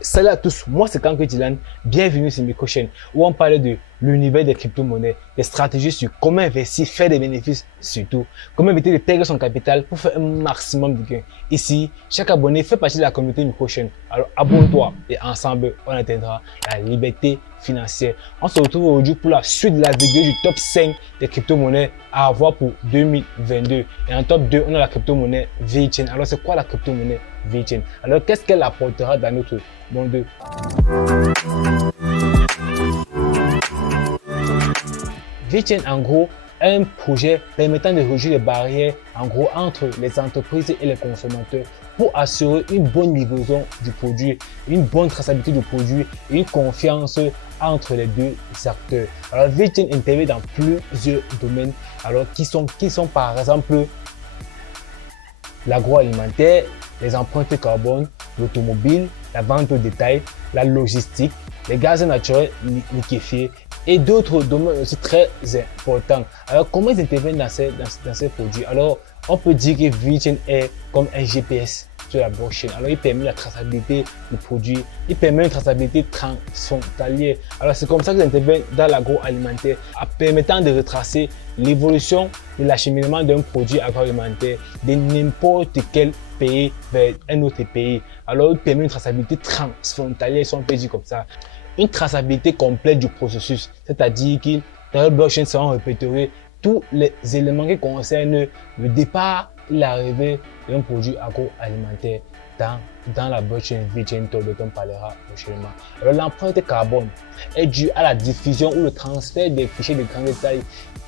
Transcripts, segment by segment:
Salut à tous, moi c'est Kanko Dylan, bienvenue sur MicroChain où on parle de l'univers des crypto-monnaies, des stratégies sur comment investir, faire des bénéfices surtout, comment éviter de perdre son capital pour faire un maximum de gains. Ici, chaque abonné fait partie de la communauté MicroChain, alors abonne-toi et ensemble on atteindra la liberté financière. On se retrouve aujourd'hui pour la suite de la vidéo du top 5 des crypto-monnaies à avoir pour 2022. Et en top 2, on a la crypto-monnaie VeChain. Alors c'est quoi la crypto-monnaie VeChain? Alors qu'est-ce qu'elle apportera dans notre monde? VeChain en gros est un projet permettant de réduire les barrières en gros entre les entreprises et les consommateurs pour assurer une bonne livraison du produit, une bonne traçabilité du produit et une confiance entre les deux acteurs. Alors VeChain intervient dans plusieurs domaines alors qui sont par exemple l'agroalimentaire, les empreintes carbone, l'automobile, la vente au détail, la logistique, les gaz naturels liquéfiés et d'autres domaines aussi très importants. Alors, comment ils interviennent dans ces produits? Alors, on peut dire que VeChain est comme un GPS sur la blockchain. Alors, il permet la traçabilité du produit, il permet une traçabilité transfrontalière. Alors, c'est comme ça qu'ils interviennent dans l'agroalimentaire, en permettant de retracer l'évolution de l'acheminement d'un produit agroalimentaire de n'importe quel pays vers un autre pays. Alors, il permet une traçabilité transfrontalière, si on peut dire comme ça. Une traçabilité complète du processus, c'est-à-dire que dans la blockchain seront répertoriés tous les éléments qui concernent le départ et l'arrivée d'un produit agroalimentaire dans la blockchain VeChain dont on parlera prochainement. Alors l'empreinte carbone est due à la diffusion ou le transfert des fichiers de grande taille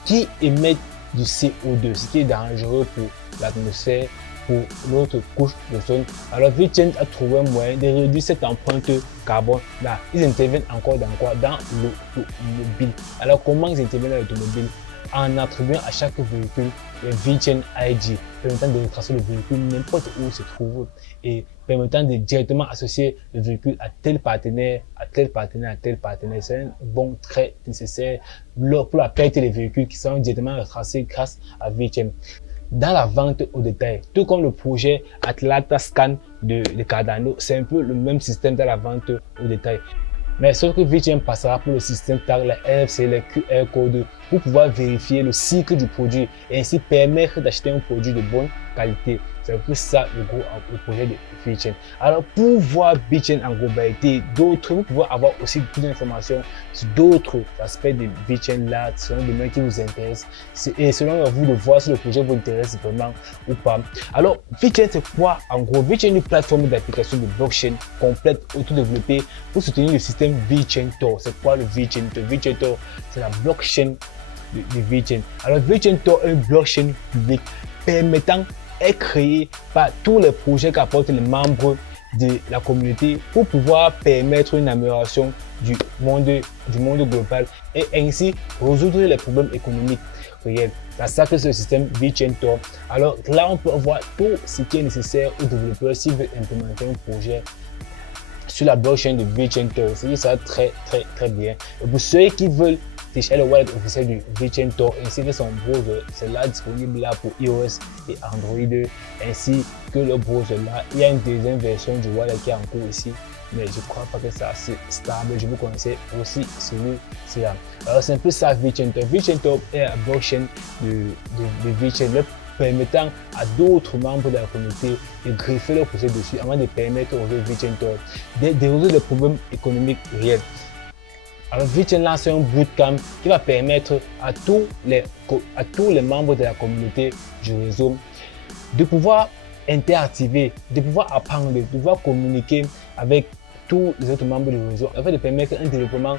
qui émettent du CO2, ce qui est dangereux pour l'atmosphère, pour notre couche d'ozone. Alors VeChain a trouvé un moyen de réduire cette empreinte carbone là. Ils interviennent encore dans quoi? Dans l'automobile. Alors comment ils interviennent dans l'automobile? En attribuant à chaque véhicule le VeChain ID permettant de retracer le véhicule n'importe où il se trouve et permettant de directement associer le véhicule à tel partenaire, à tel partenaire, à tel partenaire. C'est un bon trait nécessaire pour la perte des véhicules qui sont directement retracés grâce à VeChain. Dans la vente au détail, tout comme le projet Atlanta Scan de Cardano, c'est un peu le même système dans la vente au détail. Mais sauf que VeChain passera pour le système TAG, la NFC, les QR codes pour pouvoir vérifier le cycle du produit et ainsi permettre d'acheter un produit de bonne qualité. C'est un peu ça le projet de VeChain. Alors pour voir VeChain en globalité, vous pouvez avoir aussi plus d'informations sur d'autres aspects de VeChain là, selon le domaine qui vous intéresse et selon vous de voir si le projet vous intéresse vraiment ou pas. Alors VeChain c'est quoi en gros? VeChain est une plateforme d'application de blockchain complète auto-développée pour soutenir le système VeChain Tor. C'est quoi le VeChain Tor? VeChain Tor c'est la blockchain de VeChain. Alors VeChain Tor est une blockchain publique permettant est créé par tous les projets qu'apportent les membres de la communauté pour pouvoir permettre une amélioration du monde global et ainsi résoudre les problèmes économiques réels. C'est ça que c'est le système VeChain Tor. Alors là, on peut voir tout ce qui est nécessaire aux développeurs s'ils veulent implémenter un projet sur la blockchain de VeChain Tor. C'est ça très bien. Et pour ceux qui veulent télécharger le wallet officiel du VeChain Tor ainsi que son browser, c'est là disponible là pour iOS et Android ainsi que le browser là. Il y a une deuxième version du wallet qui est en cours ici, mais je crois pas que c'est assez stable. Je vous conseille aussi celui-là. Alors c'est un peu ça VeChain Tor. VeChain Tor est la blockchain de VeChain permettant à d'autres membres de la communauté de greffer leur projet dessus avant de permettre aux VeChain Tor de résoudre les problèmes économiques réels. Alors VeChain lance un bootcamp qui va permettre à tous les membres de la communauté du réseau de pouvoir interactiver, de pouvoir apprendre, de pouvoir communiquer avec tous les autres membres du réseau afin de permettre un développement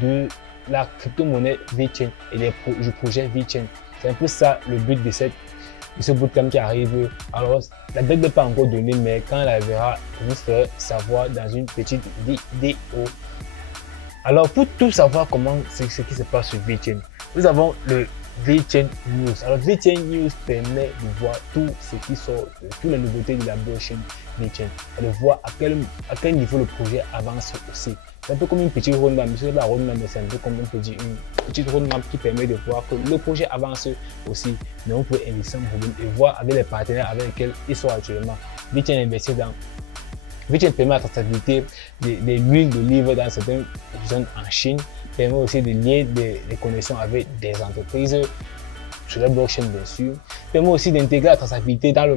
de la crypto-monnaie VeChain et du projet VeChain. C'est un peu ça le but de ce bootcamp qui arrive. Alors la date n'est pas encore donnée, mais quand elle arrivera, je vous ferai savoir dans une petite vidéo. Alors pour tout savoir comment c'est ce qui se passe sur VeChain, nous avons le VeChain News. Alors VeChain News permet de voir tout ce qui sort, toutes les nouveautés de la blockchain VeChain, et de voir à quel niveau le projet avance aussi. C'est un peu comme une petite roadmap, mais c'est pas la roadmap, mais c'est un peu comme on peut dire une petite roadmap qui permet de voir que le projet avance aussi. Mais on peut investir en volume et voir avec les partenaires avec lesquels ils sont actuellement. VeChain investit dans VeChain permet la traçabilité des huiles d'olive dans certaines zones en Chine, permet aussi de lier des connexions avec des entreprises sur la blockchain bien sûr, permet aussi d'intégrer la traçabilité dans le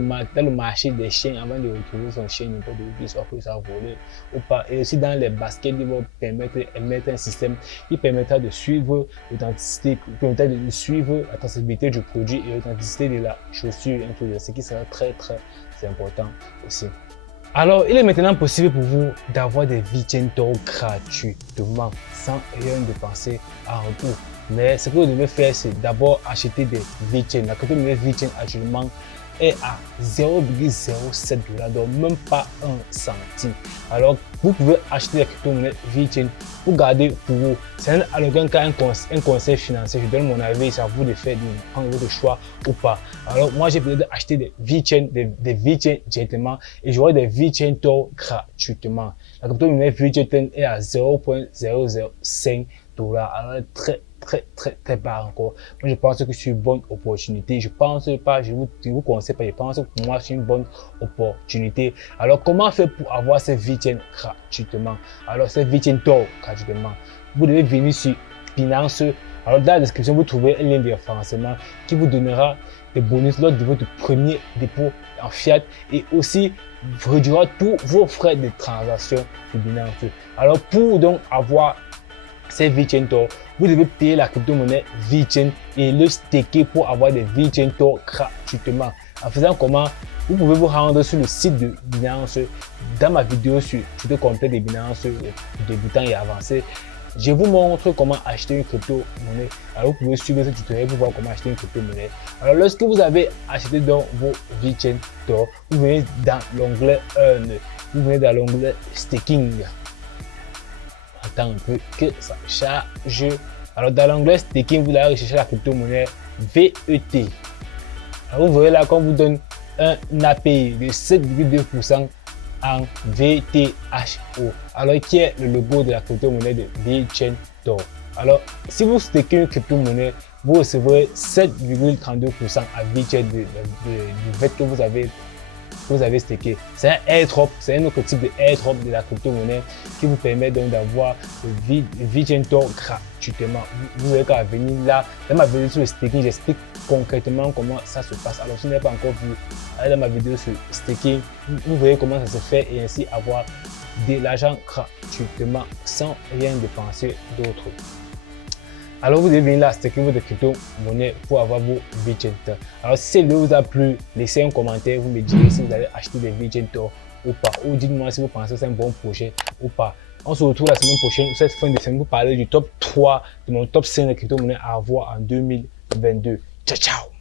marché des chiens avant de retrouver son chien n'importe où qu'il soit, qu'il soit volé ou pas. Et aussi dans les baskets, ils vont mettre un système qui permettra de suivre l'authenticité, qui permettra de suivre la traçabilité du produit et l'authenticité de la chaussure, ce qui sera très important aussi. Alors, il est maintenant possible pour vous d'avoir des VeChain Toro gratuitement, sans rien dépenser en retour. Mais ce que vous devez faire, c'est d'abord acheter des VeChain. La crypto-monnaie VeChain actuellement est à 0,07 $, donc même pas un centime. Alors, vous pouvez acheter la crypto-monnaie VeChain pour garder pour vous. C'est en aucun cas un conseil financier. Je donne mon avis, c'est à vous de faire, de prendre votre choix ou pas. Alors, moi, j'ai besoin d'acheter des VeChain directement et j'aurai des VeChain Toro gratuitement. La crypto-monnaie VeChain est à 0,005 $. Alors, très bas encore. Moi, je pense que c'est une bonne opportunité. Je pense pas, je vous conseille pas, je pense que pour moi, c'est une bonne opportunité. Alors, comment faire pour avoir ces VeChain gratuitement? Alors, ces VeChain Toro gratuitement. Vous devez venir sur Binance. Alors, dans la description, vous trouvez un lien de référencement qui vous donnera des bonus lors de votre premier dépôt en fiat et aussi réduira tous vos frais de transaction sur Binance. Alors, pour donc avoir ces VeChain Toro, vous devez payer la crypto-monnaie VeChain et le staker pour avoir des VeChain Toro gratuitement. En faisant comment? Vous pouvez vous rendre sur le site de Binance. Dans ma vidéo sur tuto complet de Binance débutant et avancé, je vous montre comment acheter une crypto-monnaie. Alors vous pouvez suivre ce tutoriel pour voir comment acheter une crypto-monnaie. Alors lorsque vous avez acheté dans vos VeChain Toro, vous venez dans l'onglet Earn. Vous venez dans l'onglet Staking. Attends un peu que ça charge. Alors dans l'onglet Staking, vous allez rechercher la crypto-monnaie VET. Alors vous verrez là qu'on vous donne un API de 7,2% en VTHO. Alors qui est le logo de la crypto-monnaie de VeChain Toro. Alors si vous stakez une crypto-monnaie, vous recevrez 7,32% à VeChain du VET que vous avez stacké. C'est un airdrop, c'est un autre type de airdrop de la crypto-monnaie qui vous permet donc d'avoir le VeChain Toro gratuitement. Vous verrez qu'à venir là, dans ma vidéo sur le staking, j'explique concrètement comment ça se passe. Alors si vous n'avez pas encore vu, allez dans ma vidéo sur staking, vous verrez comment ça se fait et ainsi avoir de l'argent gratuitement sans rien dépenser d'autre. Alors vous devez venir là, stacker votre crypto-monnaie pour avoir vos VeChain Toro. Alors si cette vidéo vous a plu, laissez un commentaire, vous me direz si vous allez acheter des VeChain Toro ou pas. Ou dites-moi si vous pensez que c'est un bon projet ou pas. On se retrouve la semaine prochaine, cette fin de semaine, pour parler du top 3 de mon top 5 de crypto-monnaie à avoir en 2022. Ciao, ciao!